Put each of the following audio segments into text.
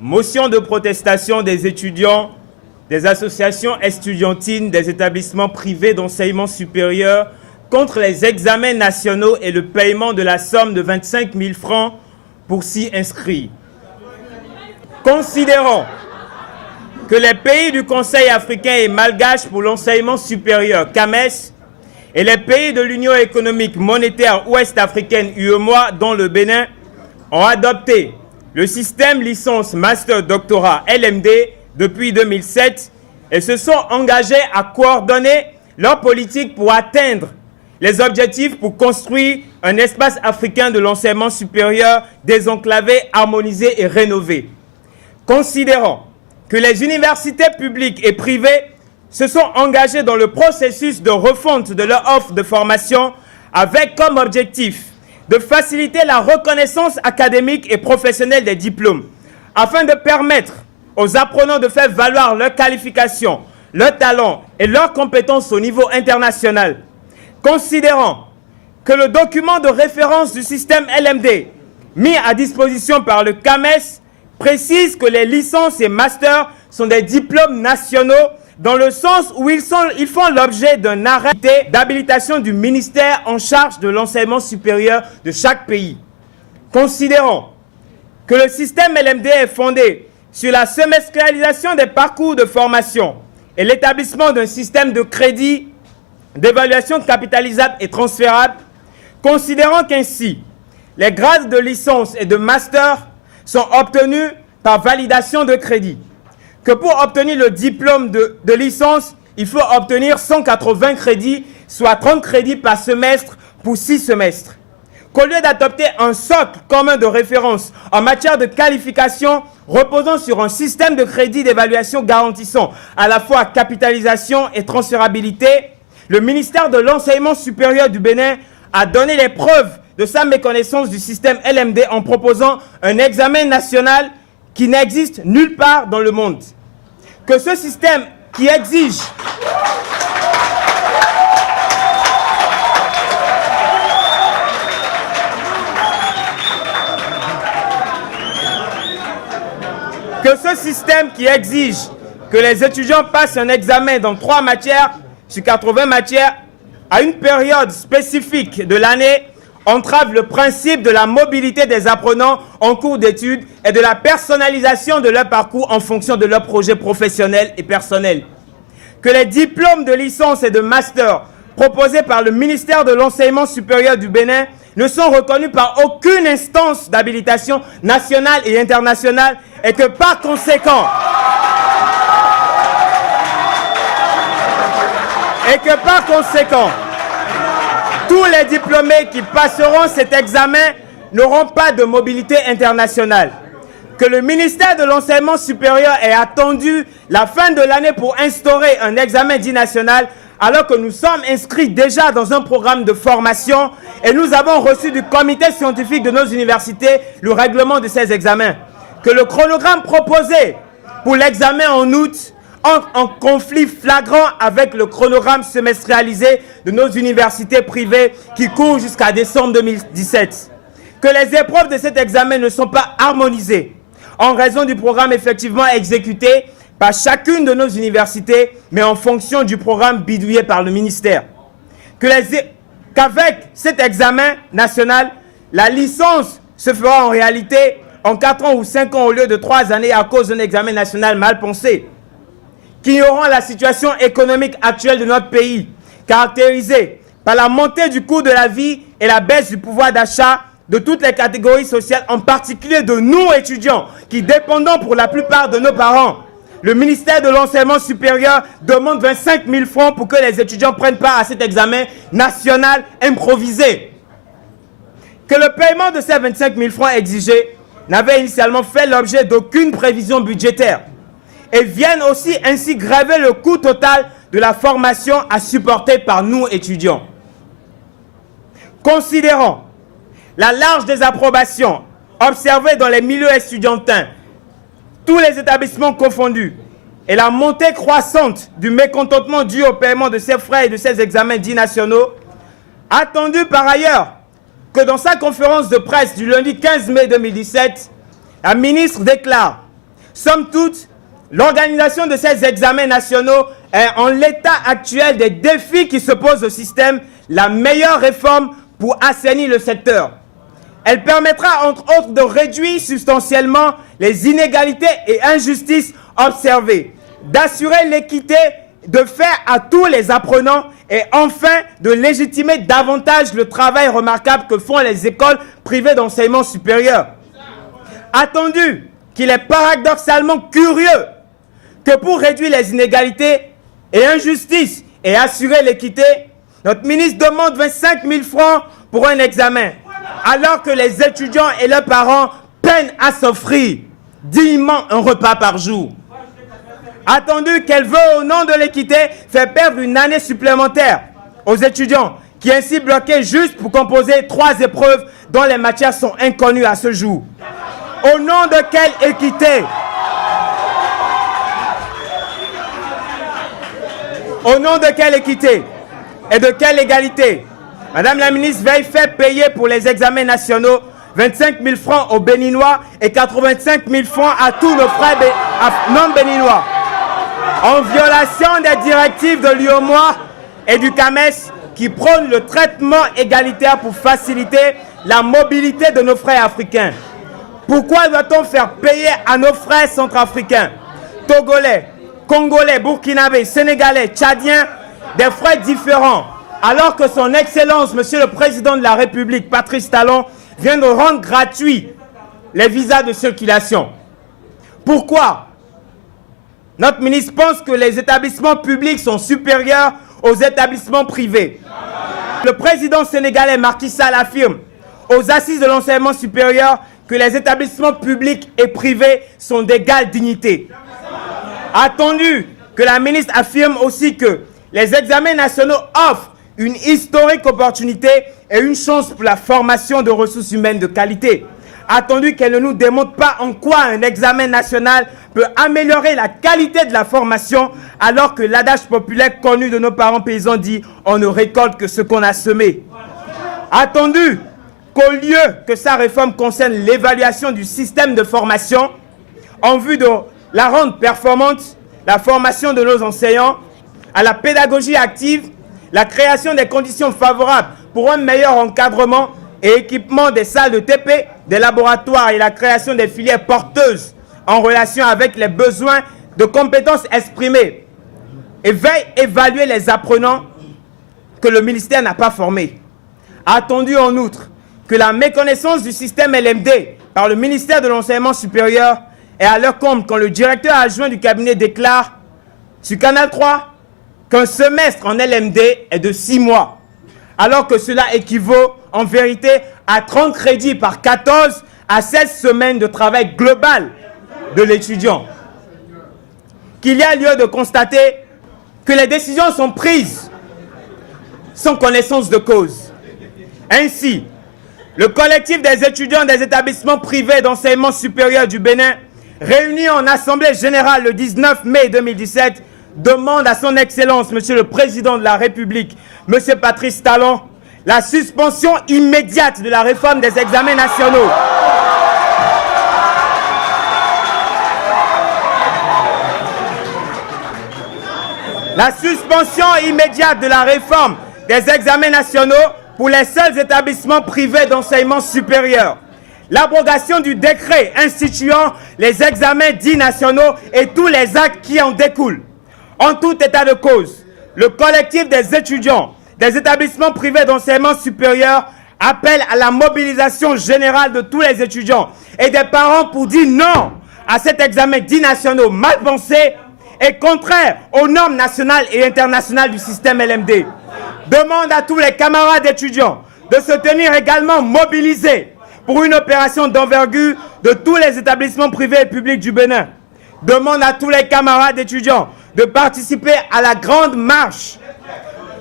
Motion de protestation des étudiants, des associations estudiantines, des établissements privés d'enseignement supérieur contre les examens nationaux et le paiement de la somme de 25 000 francs pour s'y inscrire. Considérons que les pays du Conseil africain et malgache pour l'enseignement supérieur, CAMES, et les pays de l'Union économique monétaire ouest-africaine, UEMOA, dont le Bénin, ont adopté le système licence master doctorat LMD depuis 2007 et se sont engagés à coordonner leur politique pour atteindre les objectifs pour construire un espace africain de l'enseignement supérieur désenclavé, harmonisé et rénové. Considérant que les universités publiques et privées se sont engagées dans le processus de refonte de leur offre de formation avec comme objectif de faciliter la reconnaissance académique et professionnelle des diplômes, afin de permettre aux apprenants de faire valoir leurs qualifications, leurs talents et leurs compétences au niveau international. Considérant que le document de référence du système LMD, mis à disposition par le CAMES, précise que les licences et masters sont des diplômes nationaux dans le sens où ils font l'objet d'un arrêté d'habilitation du ministère en charge de l'enseignement supérieur de chaque pays. Considérons que le système LMD est fondé sur la semestrialisation des parcours de formation et l'établissement d'un système de crédit d'évaluation capitalisable et transférable, considérant qu'ainsi les grades de licence et de master sont obtenus par validation de crédit, que pour obtenir le diplôme de licence, il faut obtenir 180 crédits, soit 30 crédits par semestre pour 6 semestres. Qu'au lieu d'adopter un socle commun de référence en matière de qualification reposant sur un système de crédit d'évaluation garantissant à la fois capitalisation et transférabilité, le ministère de l'Enseignement supérieur du Bénin a donné les preuves de sa méconnaissance du système LMD en proposant un examen national qui n'existe nulle part dans le monde. Que ce système qui exige que les étudiants passent un examen dans 3 matières sur 80 matières à une période spécifique de l'année entrave le principe de la mobilité des apprenants en cours d'études et de la personnalisation de leur parcours en fonction de leur projet professionnel et personnel. Que les diplômes de licence et de master proposés par le ministère de l'Enseignement supérieur du Bénin ne sont reconnus par aucune instance d'habilitation nationale et internationale et que par conséquent, tous les diplômés qui passeront cet examen n'auront pas de mobilité internationale. Que le ministère de l'Enseignement supérieur ait attendu la fin de l'année pour instaurer un examen dit national, alors que nous sommes inscrits déjà dans un programme de formation et nous avons reçu du comité scientifique de nos universités le règlement de ces examens. Que le chronogramme proposé pour l'examen en août entre en conflit flagrant avec le chronogramme semestrialisé de nos universités privées qui court jusqu'à décembre 2017. Que les épreuves de cet examen ne sont pas harmonisées en raison du programme effectivement exécuté par chacune de nos universités, mais en fonction du programme bidouillé par le ministère. Qu'avec cet examen national, la licence se fera en réalité en 4 ans ou 5 ans au lieu de 3 années à cause d'un examen national mal pensé. Qu'ignorant la situation économique actuelle de notre pays, caractérisée par la montée du coût de la vie et la baisse du pouvoir d'achat de toutes les catégories sociales, en particulier de nous étudiants, qui dépendons pour la plupart de nos parents, le ministère de l'Enseignement supérieur demande 25 000 francs pour que les étudiants prennent part à cet examen national improvisé. Que le paiement de ces 25 000 francs exigés n'avait initialement fait l'objet d'aucune prévision budgétaire et viennent aussi ainsi grever le coût total de la formation à supporter par nous étudiants. Considérant la large désapprobation observée dans les milieux estudiantins, tous les établissements confondus, et la montée croissante du mécontentement dû au paiement de ces frais et de ces examens dits nationaux, attendu par ailleurs que dans sa conférence de presse du lundi 15 mai 2017, la ministre déclare « Somme toute, l'organisation de ces examens nationaux est en l'état actuel des défis qui se posent au système la meilleure réforme pour assainir le secteur. Elle permettra entre autres de réduire substantiellement les inégalités et injustices observées, d'assurer l'équité de faire à tous les apprenants et enfin de légitimer davantage le travail remarquable que font les écoles privées d'enseignement supérieur. Attendu qu'il est paradoxalement curieux que pour réduire les inégalités et injustices et assurer l'équité, notre ministre demande 25 000 francs pour un examen, alors que les étudiants et leurs parents peinent à s'offrir dignement un repas par jour. Attendu qu'elle veut, au nom de l'équité, faire perdre une année supplémentaire aux étudiants, qui ainsi bloqués juste pour composer 3 épreuves dont les matières sont inconnues à ce jour. Au nom de quelle équité? Au nom de quelle équité et de quelle égalité? Madame la ministre veille faire payer pour les examens nationaux 25 000 francs aux Béninois et 85 000 francs à tous nos frères non-béninois, en violation des directives de l'UEMOA et du CAMES qui prônent le traitement égalitaire pour faciliter la mobilité de nos frères africains. Pourquoi doit-on faire payer à nos frères centrafricains, togolais, congolais, burkinabés, sénégalais, tchadiens, des frais différents, alors que son Excellence, Monsieur le Président de la République, Patrice Talon, vient de rendre gratuits les visas de circulation? Pourquoi notre ministre pense que les établissements publics sont supérieurs aux établissements privés? Le président sénégalais Macky Sall affirme aux assises de l'enseignement supérieur que les établissements publics et privés sont d'égale dignité. Attendu que la ministre affirme aussi que les examens nationaux offrent une historique opportunité et une chance pour la formation de ressources humaines de qualité. Attendu qu'elle ne nous démontre pas en quoi un examen national peut améliorer la qualité de la formation, alors que l'adage populaire connu de nos parents paysans dit « on ne récolte que ce qu'on a semé ». Attendu qu'au lieu que sa réforme concerne l'évaluation du système de formation, en vue de la rendre performante, la formation de nos enseignants, à la pédagogie active, la création des conditions favorables pour un meilleur encadrement et équipement des salles de TP, des laboratoires et la création des filières porteuses en relation avec les besoins de compétences exprimées, et veille évaluer les apprenants que le ministère n'a pas formés. Attendu en outre que la méconnaissance du système LMD par le ministère de l'Enseignement supérieur est à leur comble quand le directeur adjoint du cabinet déclare sur Canal 3 qu'un semestre en LMD est de 6 mois, alors que cela équivaut en vérité à 30 crédits par 14 à 16 semaines de travail global de l'étudiant. Qu'il y a lieu de constater que les décisions sont prises sans connaissance de cause. Ainsi, le collectif des étudiants des établissements privés d'enseignement supérieur du Bénin, réuni en Assemblée générale le 19 mai 2017, demande à son Excellence, Monsieur le Président de la République, Monsieur Patrice Talon, la suspension immédiate de la réforme des examens nationaux. La suspension immédiate de la réforme des examens nationaux pour les seuls établissements privés d'enseignement supérieur. L'abrogation du décret instituant les examens dits nationaux et tous les actes qui en découlent. En tout état de cause, le collectif des étudiants des établissements privés d'enseignement supérieur appelle à la mobilisation générale de tous les étudiants et des parents pour dire non à cet examen dits nationaux mal pensé et contraire aux normes nationales et internationales du système LMD. Demande à tous les camarades étudiants de se tenir également mobilisés pour une opération d'envergure de tous les établissements privés et publics du Bénin. Demande à tous les camarades étudiants de participer à la grande marche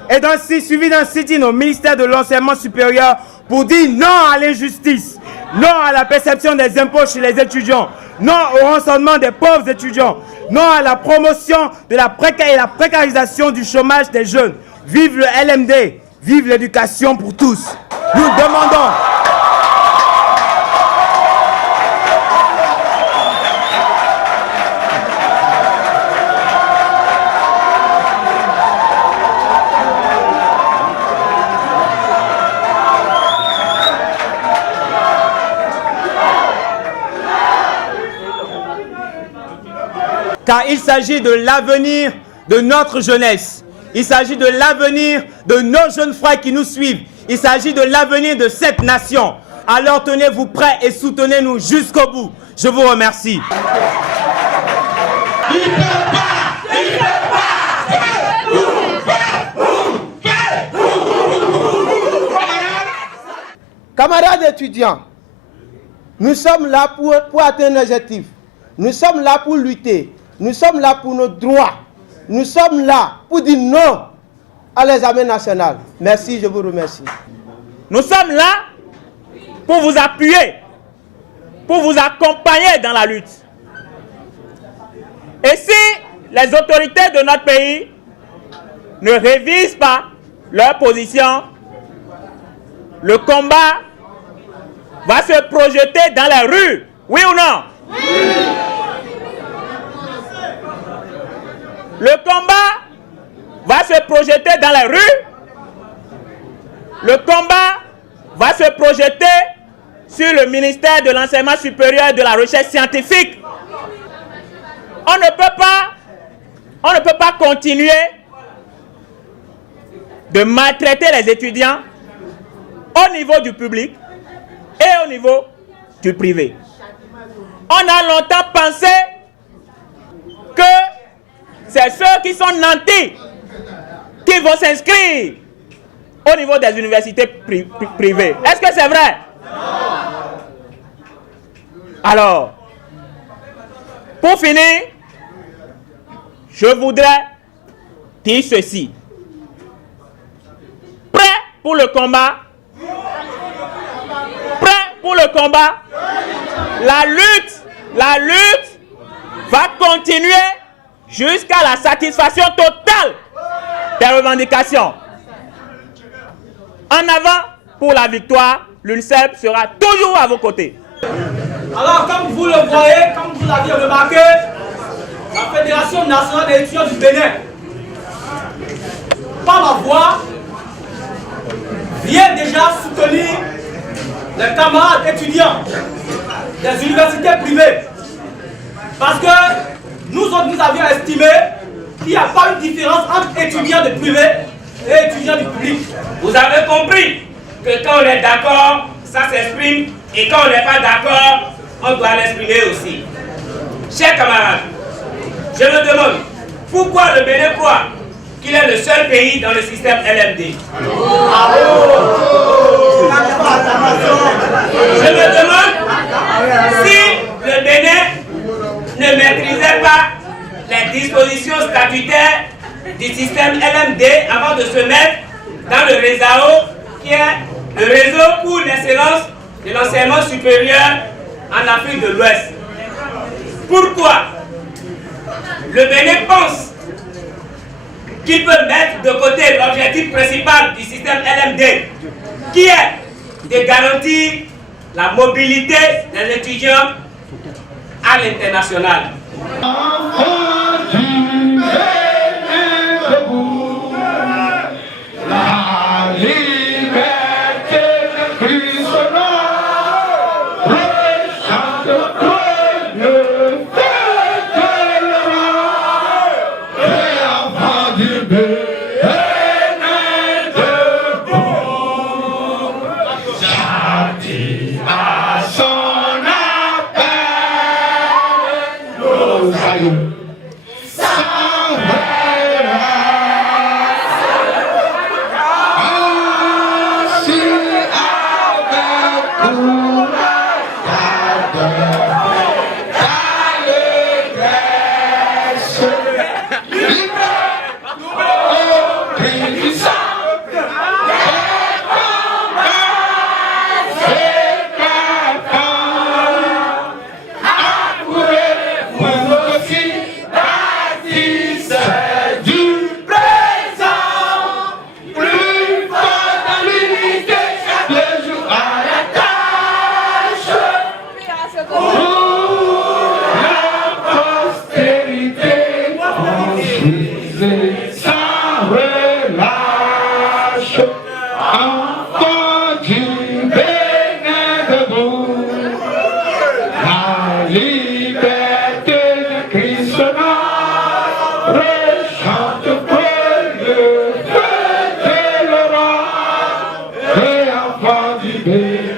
et suivi d'un sit-in au ministère de l'Enseignement supérieur pour dire non à l'injustice, Non à la perception des impôts chez les étudiants. Non au rançonnement des pauvres étudiants. Non à la promotion de la précarisation du chômage des jeunes. Vive le LMD, vive l'éducation pour tous. Nous demandons car il s'agit de l'avenir de notre jeunesse. Il s'agit de l'avenir de nos jeunes frères qui nous suivent. Il s'agit de l'avenir de cette nation. Alors tenez-vous prêts et soutenez-nous jusqu'au bout. Je vous remercie. Camarades étudiants, nous sommes là pour atteindre nos objectifs. Nous sommes là pour lutter. Nous sommes là pour nos droits. Nous sommes là pour dire non à l'examen national. Merci, je vous remercie. Nous sommes là pour vous appuyer, pour vous accompagner dans la lutte. Et si les autorités de notre pays ne révisent pas leur position, le combat va se projeter dans les rues. Oui ou non? Oui. Le combat va se projeter dans les rues. Le combat va se projeter sur le ministère de l'Enseignement supérieur et de la Recherche scientifique. On ne peut pas continuer de maltraiter les étudiants au niveau du public et au niveau du privé. On a longtemps pensé que c'est ceux qui sont nantis qui vont s'inscrire au niveau des universités privées. Est-ce que c'est vrai? Alors, pour finir, je voudrais dire ceci. Prêt pour le combat? Prêt pour le combat? La lutte va continuer jusqu'à la satisfaction totale des revendications. En avant pour la victoire, l'UNCEP sera toujours à vos côtés. Alors, comme vous le voyez, comme vous l'avez remarqué, la Fédération nationale des étudiants du Bénin, par ma voix, vient déjà soutenir les camarades étudiants des universités privées. Parce que nous avions estimé qu'il n'y a pas une différence entre étudiants du privé et étudiants du public. Vous avez compris que quand on est d'accord, ça s'exprime, et quand on n'est pas d'accord, on doit l'exprimer aussi. Chers camarades, je me demande pourquoi le Bénin croit qu'il est le seul pays dans le système LMD. Je me demande si le Bénin ne maîtrisait pas les dispositions statutaires du système LMD avant de se mettre dans le RESAO, qui est le réseau pour l'excellence de l'enseignement supérieur en Afrique de l'Ouest. Pourquoi le Bénin pense qu'il peut mettre de côté l'objectif principal du système LMD, qui est de garantir la mobilité des étudiants à l'international. Africaine.